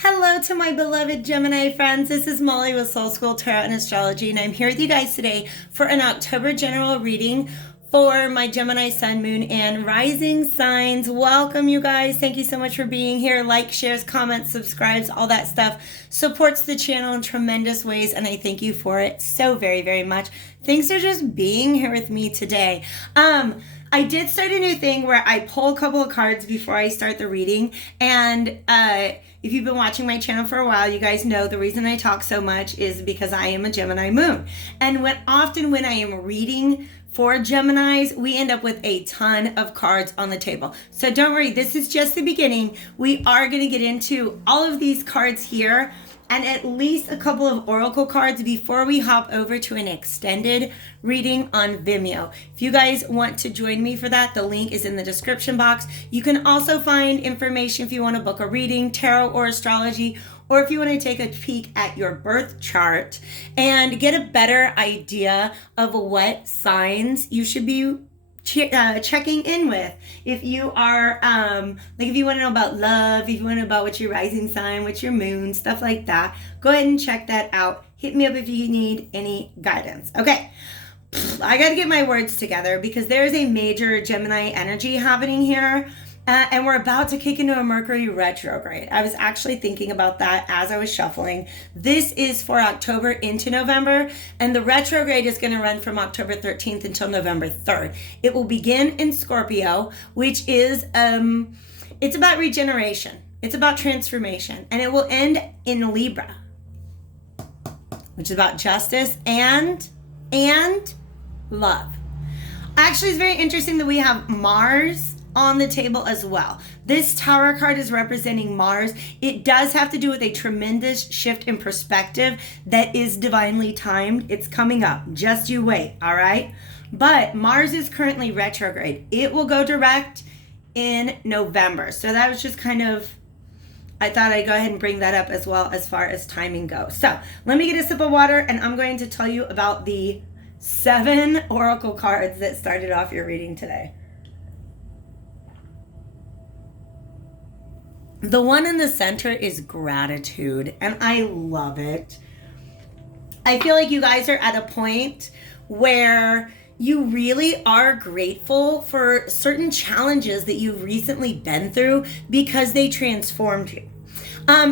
Hello to my beloved Gemini friends. This is Molly with Soul School Tarot and Astrology, and I'm here with you guys today for an October general reading for my Gemini Sun, Moon, and Rising signs. Welcome, you guys. Thank you so much for being here. Like, shares, comments, subscribes, all that stuff supports the channel in tremendous ways, and I thank you for it so very, very much. Thanks for just being here with me today. I did start a new thing where I pull a couple of cards before I start the reading, and if you've been watching my channel for a while, you guys know the reason I talk so much is because I am a Gemini moon. And often when I am reading for Geminis, we end up with a ton of cards on the table. So don't worry, this is just the beginning. We are going to get into all of these cards here and at least a couple of oracle cards before we hop over to an extended reading on Vimeo. If you guys want to join me for that, the link is in the description box. You can also find information if you want to book a reading, tarot or astrology, or if you want to take a peek at your birth chart and get a better idea of what signs you should be checking in with. If you are if you want to know about love, if you want to know about what's your rising sign, what's your moon, stuff like that, go ahead and check that out. Hit me up if you need any guidance. Okay, I got to get my words together because there's a major Gemini energy happening here. And we're about to kick into a Mercury retrograde. I was actually thinking about that as I was shuffling. This is for October into November, and the retrograde is going to run from October 13th until November 3rd. It will begin in Scorpio, which is, it's about regeneration. It's about transformation, and it will end in Libra, which is about justice and love. Actually, it's very interesting that we have Mars on the table as well. This Tower card is representing Mars. It does have to do with a tremendous shift in perspective that is divinely timed. It's coming up. Just you wait, all right? But Mars is currently retrograde. It will go direct in November. So that was just kind of, I thought I'd go ahead and bring that up as well as far as timing goes. So let me get a sip of water and I'm going to tell you about the 7 oracle cards that started off your reading today. The one in the center is gratitude, and I love it. I feel like you guys are at a point where you really are grateful for certain challenges that you've recently been through because they transformed you.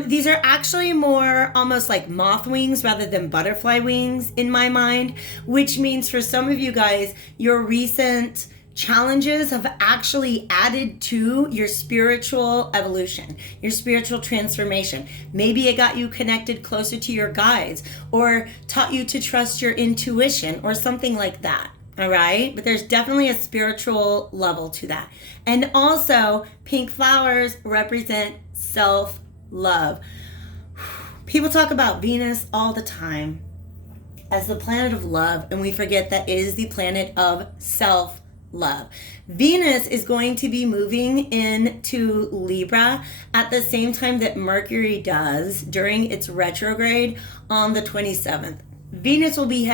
These are actually more almost like moth wings rather than butterfly wings in my mind, which means for some of you guys, your recent challenges have actually added to your spiritual evolution, your spiritual transformation. Maybe it got you connected closer to your guides or taught you to trust your intuition or something like that. All right. But there's definitely a spiritual level to that. And also, pink flowers represent self-love. People talk about Venus all the time as the planet of love, and we forget that it is the planet of self-love. Venus is going to be moving into Libra at the same time that Mercury does during its retrograde on the 27th. Venus will be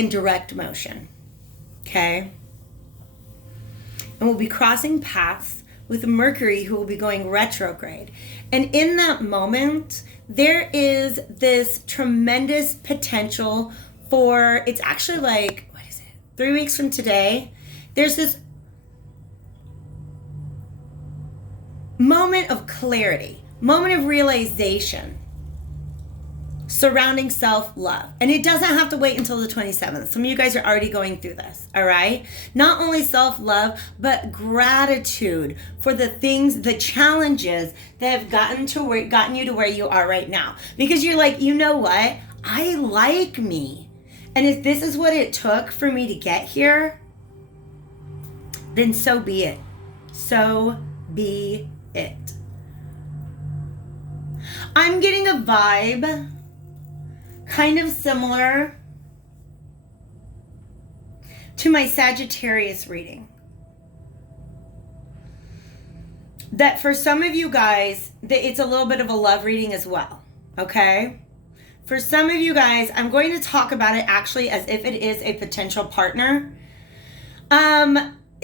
in direct motion, okay? And we'll be crossing paths with Mercury, who will be going retrograde. And in that moment, there is this tremendous potential for, it's actually like, 3 weeks from today, there's this moment of clarity, moment of realization surrounding self-love. And it doesn't have to wait until the 27th. Some of you guys are already going through this, all right? Not only self-love, but gratitude for the things, the challenges that have gotten you to where you are right now. Because you're like, you know what? I like me. And if this is what it took for me to get here, then so be it. So be it. I'm getting a vibe kind of similar to my Sagittarius reading. That for some of you guys, it's a little bit of a love reading as well, okay? For some of you guys, I'm going to talk about it actually as if it is a potential partner.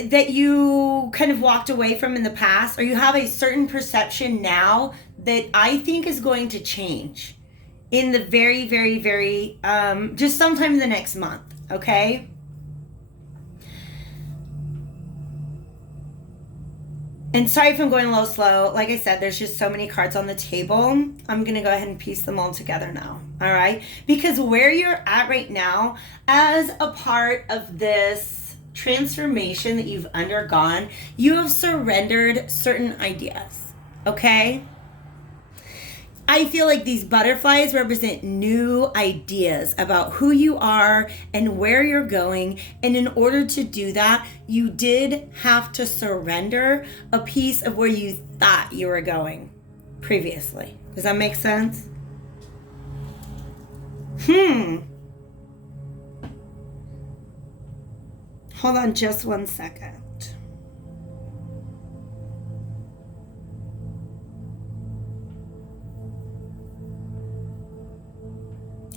that you kind of walked away from in the past, or you have a certain perception now that I think is going to change in the very, very, very, just sometime in the next month, okay? And sorry if I'm going a little slow. Like I said, there's just so many cards on the table. I'm going to go ahead and piece them all together now. All right? Because where you're at right now, as a part of this transformation that you've undergone, you have surrendered certain ideas. Okay? I feel like these butterflies represent new ideas about who you are and where you're going. And in order to do that, you did have to surrender a piece of where you thought you were going previously. Does that make sense? Hold on just one second.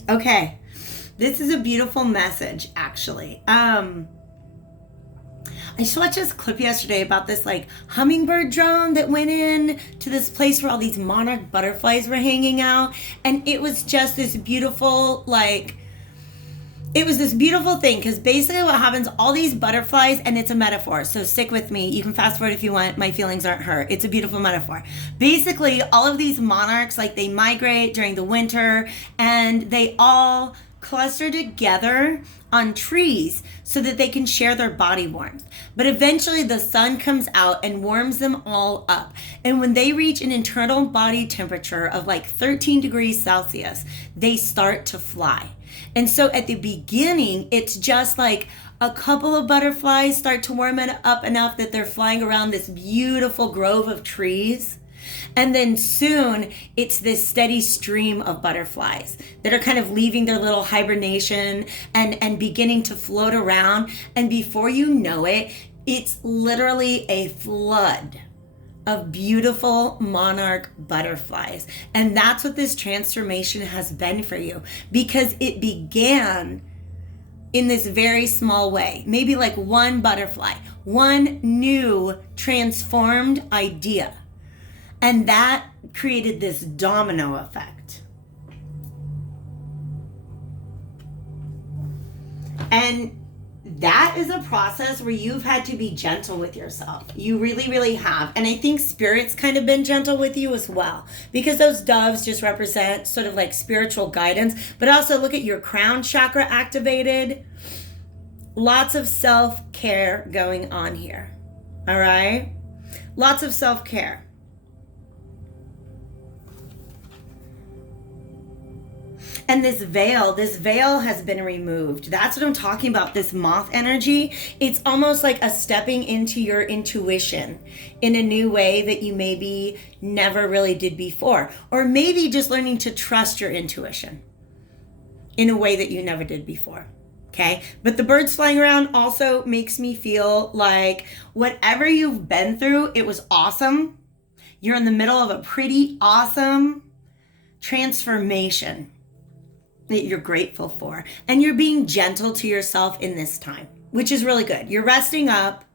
Okay, this is a beautiful message, actually. I just watched this clip yesterday about this like hummingbird drone that went in to this place where all these monarch butterflies were hanging out, and it was just this beautiful it was this beautiful thing, because basically what happens, all these butterflies, and it's a metaphor, so stick with me. You can fast forward if you want. My feelings aren't hurt. It's a beautiful metaphor. Basically, all of these monarchs, like, they migrate during the winter, and they all cluster together on trees so that they can share their body warmth. But eventually the sun comes out and warms them all up. And when they reach an internal body temperature of like 13 degrees Celsius, they start to fly. And so at the beginning, it's just like a couple of butterflies start to warm it up enough that they're flying around this beautiful grove of trees. And then soon it's this steady stream of butterflies that are kind of leaving their little hibernation and beginning to float around. And before you know it, it's literally a flood of beautiful monarch butterflies. And that's what this transformation has been for you, because it began in this very small way. Maybe like one butterfly, one new transformed idea. And that created this domino effect. And that is a process where you've had to be gentle with yourself. You really, really have. And I think Spirit's kind of been gentle with you as well, because those doves just represent sort of like spiritual guidance. But also look at your crown chakra activated. Lots of self-care going on here. All right? Lots of self-care. And this veil has been removed. That's what I'm talking about, this moth energy. It's almost like a stepping into your intuition in a new way that you maybe never really did before. Or maybe just learning to trust your intuition in a way that you never did before. Okay? But the birds flying around also makes me feel like whatever you've been through, it was awesome. You're in the middle of a pretty awesome transformation that you're grateful for. And you're being gentle to yourself in this time, which is really good. You're resting up.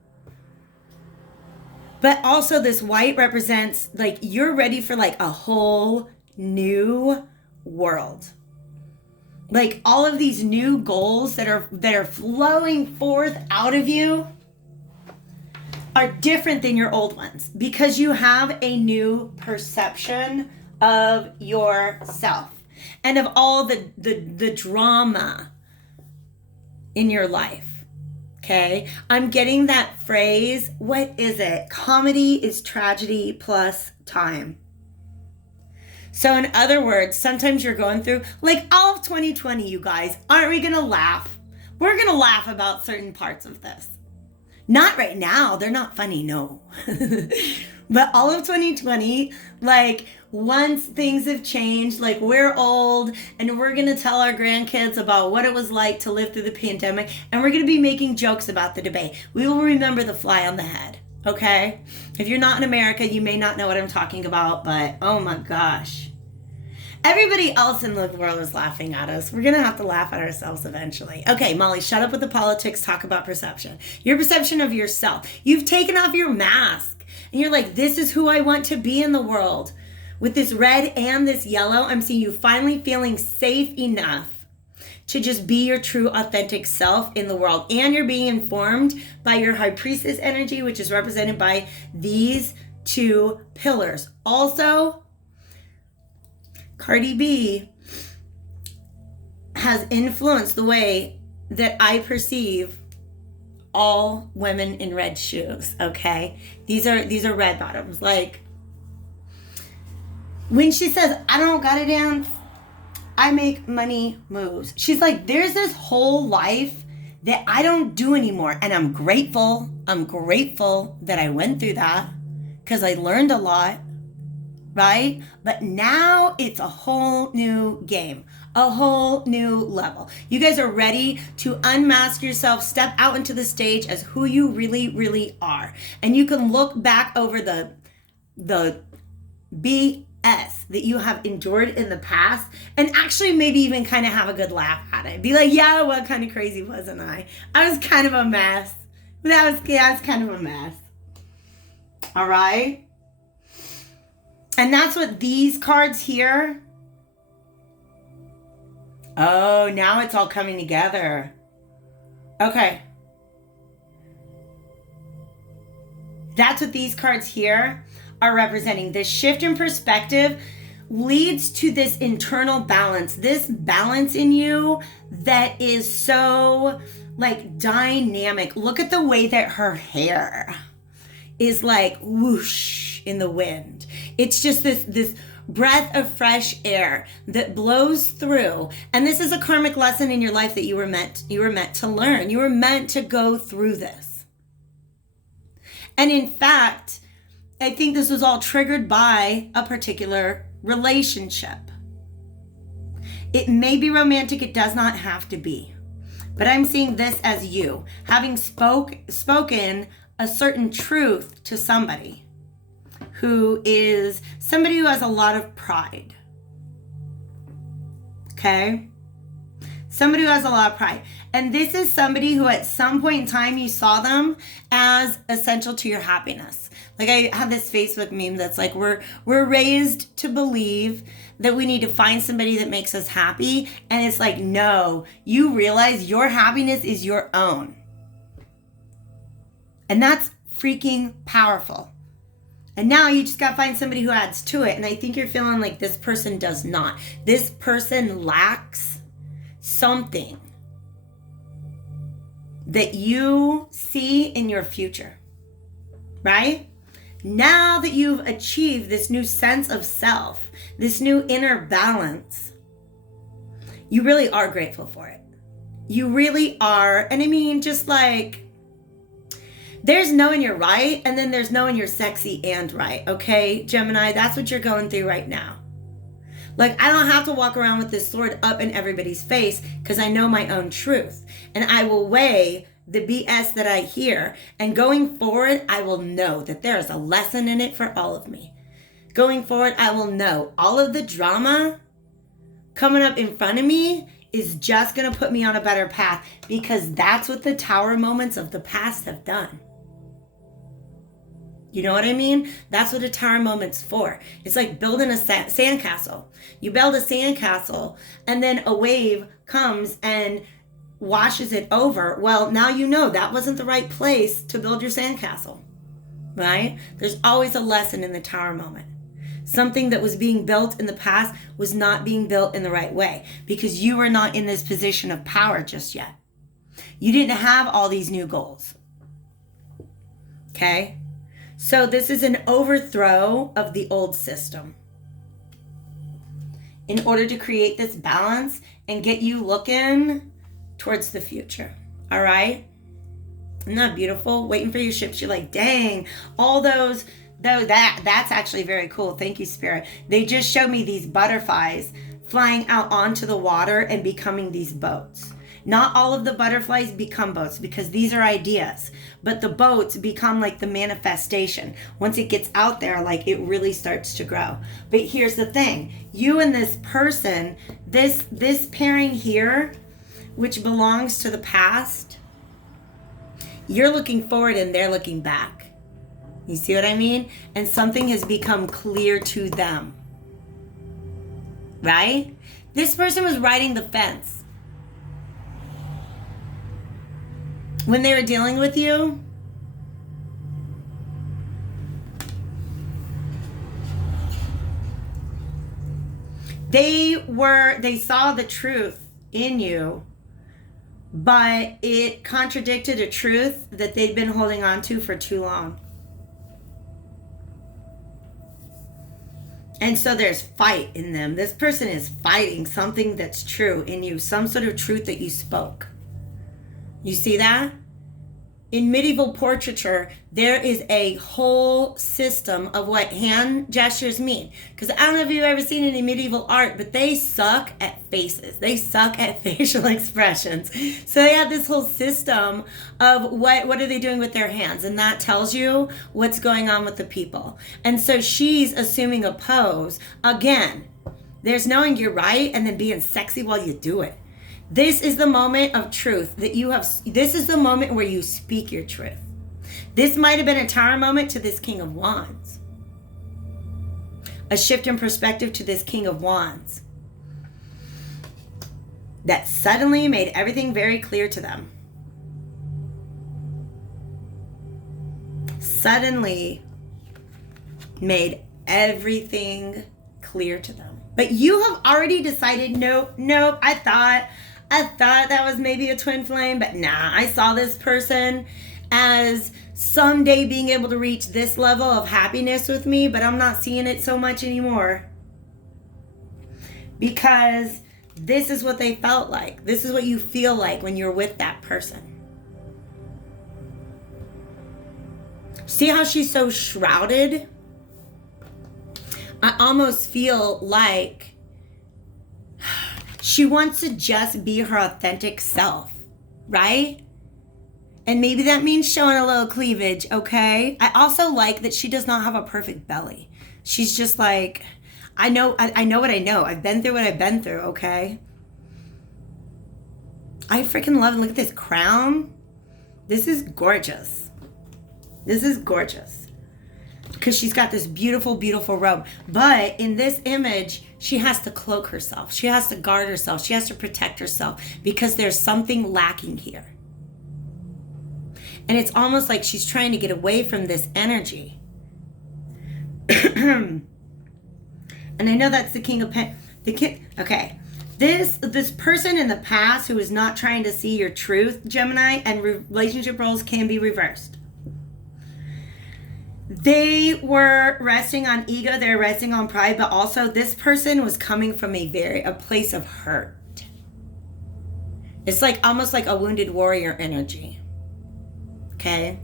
But also this white represents like you're ready for like a whole new world. Like all of these new goals that are flowing forth out of you are different than your old ones, because you have a new perception of yourself and of all the drama in your life. Okay? I'm getting that phrase. What is it? Comedy is tragedy plus time. So in other words, sometimes you're going through, like all of 2020, you guys, aren't we going to laugh? We're going to laugh about certain parts of this. Not right now. They're not funny, no. But all of 2020, like once things have changed, like we're old and we're going to tell our grandkids about what it was like to live through the pandemic, and we're going to be making jokes about the debate. We will remember the fly on the head, okay? If you're not in America, you may not know what I'm talking about, but oh my gosh. Everybody else in the world is laughing at us. We're going to have to laugh at ourselves eventually. Okay, Molly, shut up with the politics. Talk about perception. Your perception of yourself. You've taken off your mask. And you're like, this is who I want to be in the world. With this red and this yellow, I'm seeing you finally feeling safe enough to just be your true, authentic self in the world. And you're being informed by your high priestess energy, which is represented by these two pillars. Also, Cardi B has influenced the way that I perceive all women in red shoes, okay? These are red bottoms. Like, when she says, I don't gotta dance, I make money moves. She's like, there's this whole life that I don't do anymore. And I'm grateful. I'm grateful that I went through that because I learned a lot, right? But now it's a whole new game, a whole new level. You guys are ready to unmask yourself, step out into the stage as who you really, really are. And you can look back over the BS that you have endured in the past and actually maybe even kind of have a good laugh at it. Be like, yeah, what kind of crazy wasn't I? I was kind of a mess. I was kind of a mess. All right? And that's what these cards here. Oh, now it's all coming together. Okay. That's what these cards here are representing. This shift in perspective leads to this internal balance, this balance in you that is so like dynamic. Look at the way that her hair is like whoosh in the wind. It's just this breath of fresh air that blows through. And this is a karmic lesson in your life that you were meant to learn. You were meant to go through this. And in fact, I think this was all triggered by a particular relationship. It may be romantic, it does not have to be. But I'm seeing this as you having spoken a certain truth to somebody who is somebody who has a lot of pride. Okay? Somebody who has a lot of pride. And this is somebody who at some point in time you saw them as essential to your happiness. Like I have this Facebook meme that's like, we're raised to believe that we need to find somebody that makes us happy. And it's like, no, you realize your happiness is your own. And that's freaking powerful. And now you just got to find somebody who adds to it. And I think you're feeling like this person does not. This person lacks something that you see in your future, right? Now that you've achieved this new sense of self, this new inner balance, you really are grateful for it. You really are. And I mean, just like, there's knowing you're right, and then there's knowing you're sexy and right, okay, Gemini? That's what you're going through right now. Like, I don't have to walk around with this sword up in everybody's face because I know my own truth. And I will weigh the BS that I hear. And going forward, I will know that there is a lesson in it for all of me. Going forward, I will know all of the drama coming up in front of me is just going to put me on a better path, because that's what the tower moments of the past have done. You know what I mean? That's what a tower moment's for. It's like building a sandcastle. You build a sandcastle and then a wave comes and washes it over. Well, now you know that wasn't the right place to build your sandcastle, right? There's always a lesson in the tower moment. Something that was being built in the past was not being built in the right way because you were not in this position of power just yet. You didn't have all these new goals. Okay? So this is an overthrow of the old system in order to create this balance and get you looking towards the future. All right? Isn't that beautiful? Waiting for your ships. You're like, dang, all those, that's actually very cool. Thank you, Spirit. They just showed me these butterflies flying out onto the water and becoming these boats. Not all of the butterflies become boats because these are ideas, but the boats become like the manifestation. Once it gets out there, like it really starts to grow. But here's the thing, you and this person, this pairing here, which belongs to the past, you're looking forward and they're looking back. You see what I mean? And something has become clear to them. Right? This person was riding the fence. When they were dealing with you, they saw the truth in you, but it contradicted a truth that they'd been holding on to for too long. And so there's fight in them. This person is fighting something that's true in you, some sort of truth that you spoke. You see that? In medieval portraiture, there is a whole system of what hand gestures mean. Because I don't know if you've ever seen any medieval art, but they suck at faces. They suck at facial expressions. So they have this whole system of what are they doing with their hands. And that tells you what's going on with the people. And so she's assuming a pose. Again, there's knowing you're right and then being sexy while you do it. This is the moment of truth that you have. This is the moment where you speak your truth. This might have been a Tower moment to this King of Wands. A shift in perspective to this King of Wands. That suddenly made everything very clear to them. Suddenly made everything clear to them. But you have already decided, nope, I thought that was maybe a twin flame, but nah, I saw this person as someday being able to reach this level of happiness with me, but I'm not seeing it so much anymore. Because this is what they felt like. This is what you feel like when you're with that person. See how she's so shrouded? I almost feel like she wants to just be her authentic self, right? And maybe that means showing a little cleavage, okay? I also like that she does not have a perfect belly. She's just like, I know what I know. I've been through what I've been through, okay? I freaking love it. Look at this crown. This is gorgeous. This is gorgeous. Because she's got this beautiful, beautiful robe. But in this image, she has to cloak herself. She has to guard herself. She has to protect herself because there's something lacking here. And it's almost like she's trying to get away from this energy. And I know that's the King of okay. This person in the past who is not trying to see your truth, Gemini, and relationship roles can be reversed. They were resting on ego, they're resting on pride, but also this person was coming from a place of hurt. It's like almost like a wounded warrior energy. Okay?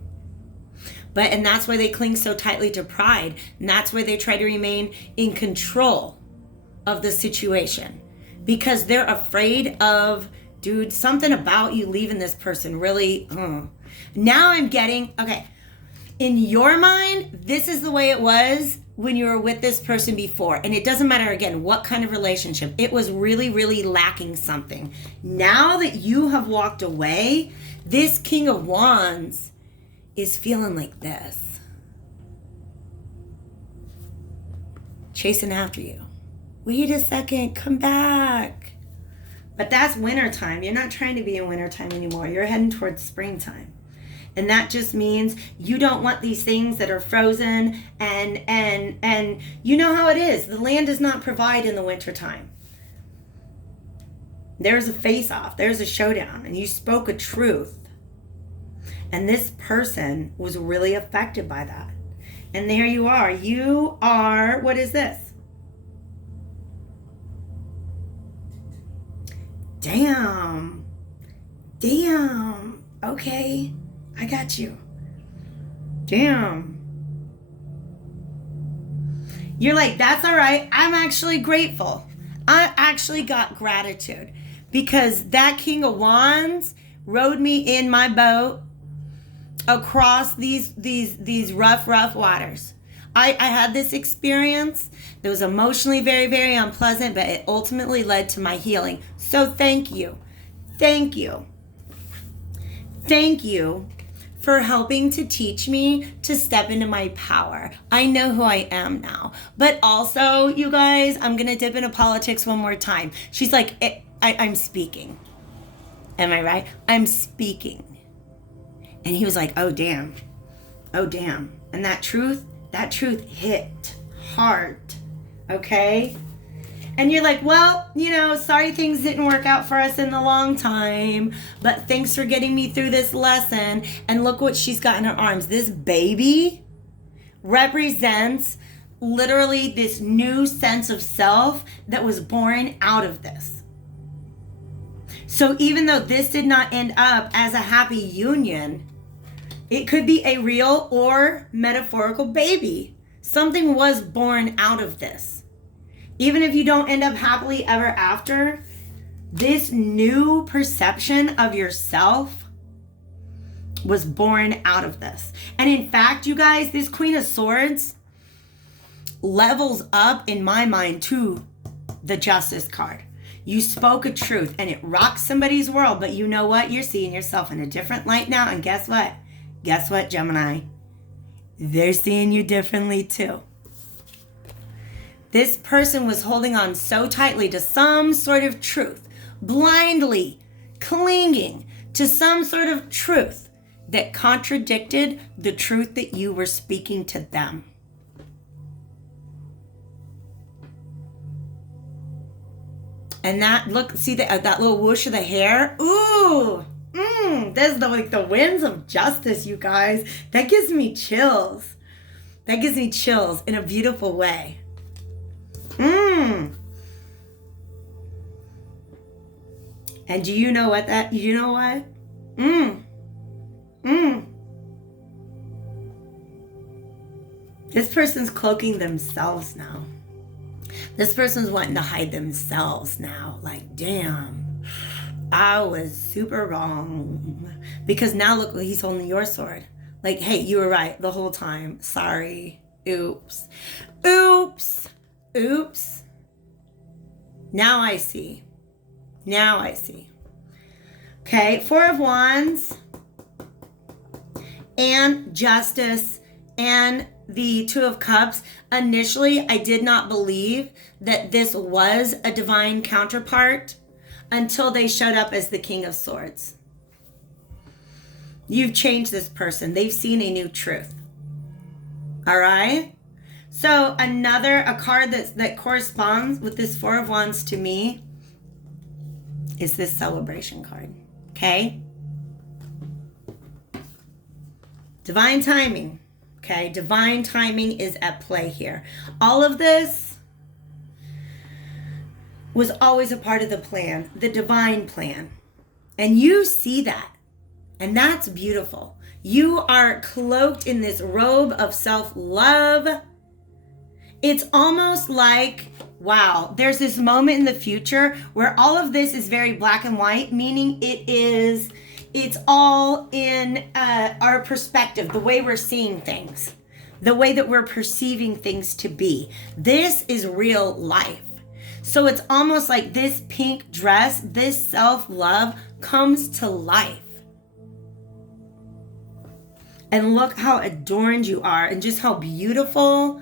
And that's why they cling so tightly to pride. And that's why they try to remain in control of the situation. Because they're afraid of, dude, something about you leaving this person really, Now I'm getting, okay. In your mind, this is the way it was when you were with this person before. And it doesn't matter, again, what kind of relationship. It was really, really lacking something. Now that you have walked away, this King of Wands is feeling like this. Chasing after you. Wait a second, come back. But that's wintertime. You're not trying to be in wintertime anymore. You're heading towards springtime. And that just means you don't want these things that are frozen and you know how it is. The land does not provide in the wintertime. There's a face-off. There's a showdown. And you spoke a truth. And this person was really affected by that. And there you are. You are, what is this? Damn. Okay. I got you. Damn. You're like, that's all right. I'm actually grateful. I actually got gratitude. because that King of Wands rode me in my boat across these rough waters. I had this experience that was emotionally very, very unpleasant, but it ultimately led to my healing. So thank you. Thank you. Thank you for helping to teach me to step into my power. I know who I am now. But also, you guys, I'm going to dip into politics one more time. She's like, I'm speaking. Am I right? I'm speaking. And he was like, oh, damn. Oh, damn. And that truth hit hard. Okay? And you're like, well, sorry things didn't work out for us in the long time, but thanks for getting me through this lesson. And look what she's got in her arms. This baby represents literally this new sense of self that was born out of this. So even though this did not end up as a happy union, it could be a real or metaphorical baby. Something was born out of this. Even if you don't end up happily ever after, this new perception of yourself was born out of this. And in fact, you guys, this Queen of Swords levels up in my mind to the Justice card. You spoke a truth and it rocks somebody's world, but you know what? You're seeing yourself in a different light now. And guess what? Guess what, Gemini? They're seeing you differently too. This person was holding on so tightly to some sort of truth, blindly clinging to some sort of truth that contradicted the truth that you were speaking to them. And that, look, see that little whoosh of the hair? Ooh, there's the winds of justice, you guys. That gives me chills. That gives me chills in a beautiful way. And do you know what This person's cloaking themselves now. This person's wanting to hide themselves now. Like, damn, I was super wrong. Because now look, he's holding your sword. Like, hey, you were right the whole time. Sorry. Oops. Now I see. Okay, Four of Wands and Justice and the Two of Cups. Initially, I did not believe that this was a divine counterpart until they showed up as the King of Swords. You've changed this person. They've seen a new truth. All right? So a card that corresponds with this Four of Wands to me is this Celebration card. Okay? Divine timing. Okay? Divine timing is at play here. All of this was always a part of the plan, the divine plan. And you see that. And that's beautiful. You are cloaked in this robe of self-love. It's almost like, wow, there's this moment in the future where all of this is very black and white, meaning it's all in our perspective, the way we're seeing things, the way that we're perceiving things to be. This is real life. So it's almost like this pink dress, this self-love comes to life. And look how adorned you are and just how beautiful,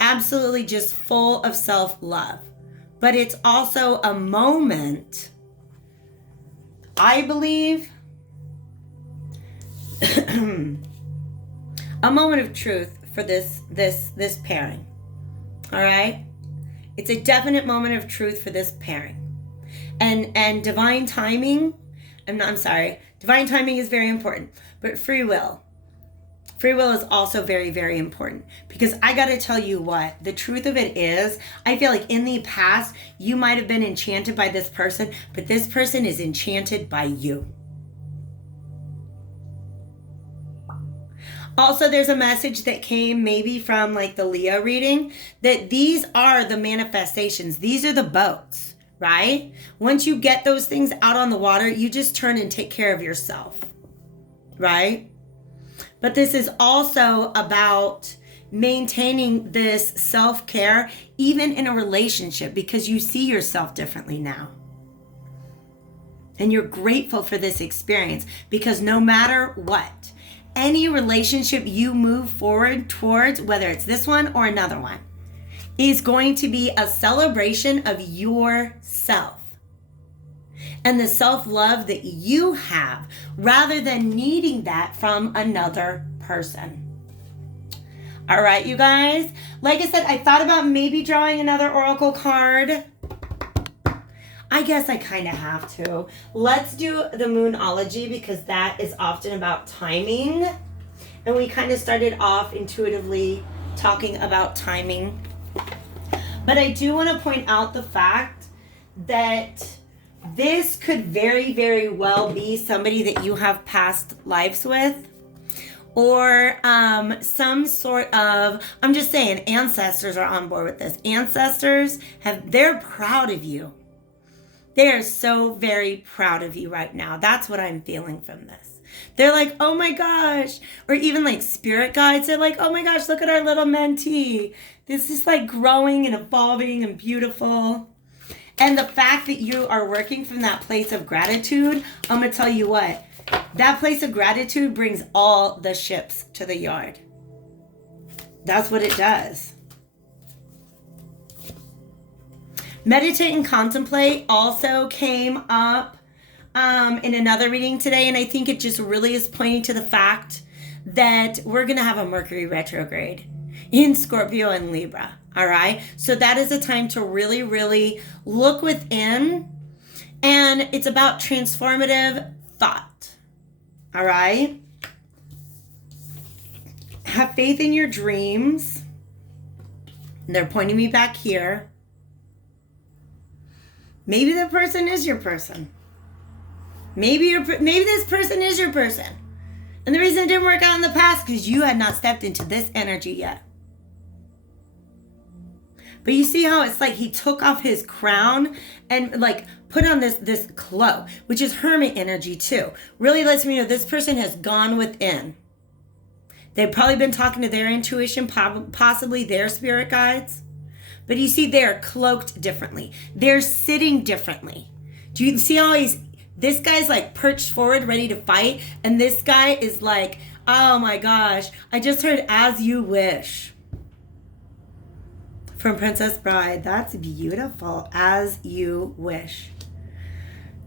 absolutely just full of self-love. But it's also a moment, I believe, a moment of truth for this pairing. All right? It's a definite moment of truth for this pairing. And divine timing, divine timing is very important, but free will is also very, very important, because I got to tell you what, the truth of it is, I feel like in the past, you might have been enchanted by this person, but this person is enchanted by you. Also, there's a message that came maybe from like the Leo reading that these are the manifestations. These are the boats, right? Once you get those things out on the water, you just turn and take care of yourself, right? But this is also about maintaining this self-care even in a relationship, because you see yourself differently now. And you're grateful for this experience, because no matter what, any relationship you move forward towards, whether it's this one or another one, is going to be a celebration of yourself and the self-love that you have, rather than needing that from another person. All right, you guys. Like I said, I thought about maybe drawing another oracle card. I guess I kind of have to. Let's do the Moonology, because that is often about timing. And we kind of started off intuitively talking about timing. But I do want to point out the fact that this could very, very well be somebody that you have past lives with, or some sort of, I'm just saying, ancestors are on board with this. Ancestors they're proud of you. They are so very proud of you right now. That's what I'm feeling from this. They're like, oh my gosh. Or even like spirit guides, they're like, oh my gosh, look at our little mentee. This is like growing and evolving and beautiful. And the fact that you are working from that place of gratitude, I'm going to tell you what, that place of gratitude brings all the ships to the yard. That's what it does. Meditate and contemplate also came up in another reading today, and I think it just really is pointing to the fact that we're going to have a Mercury retrograde in Scorpio and Libra, all right? So that is a time to really, really look within, and it's about transformative thought, all right? Have faith in your dreams. They're pointing me back here. Maybe the person is your person. Maybe this person is your person. And the reason it didn't work out in the past, because you had not stepped into this energy yet. But you see how it's like he took off his crown and like put on this cloak, which is hermit energy too. Really lets me know this person has gone within. They've probably been talking to their intuition, possibly their spirit guides. But you see, they're cloaked differently. They're sitting differently. Do you see how this guy's like perched forward, ready to fight? And this guy is like, oh my gosh, I just heard as you wish. From Princess Bride. That's beautiful. As you wish.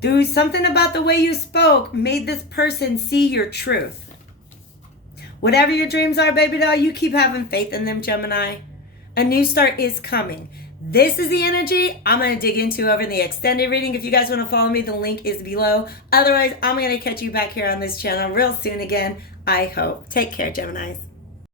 Dude, something about the way you spoke made this person see your truth. Whatever your dreams are, baby doll, you keep having faith in them, Gemini. A new start is coming. This is the energy I'm going to dig into over in the extended reading. If you guys want to follow me, the link is below. Otherwise, I'm going to catch you back here on this channel real soon again, I hope. Take care, Geminis.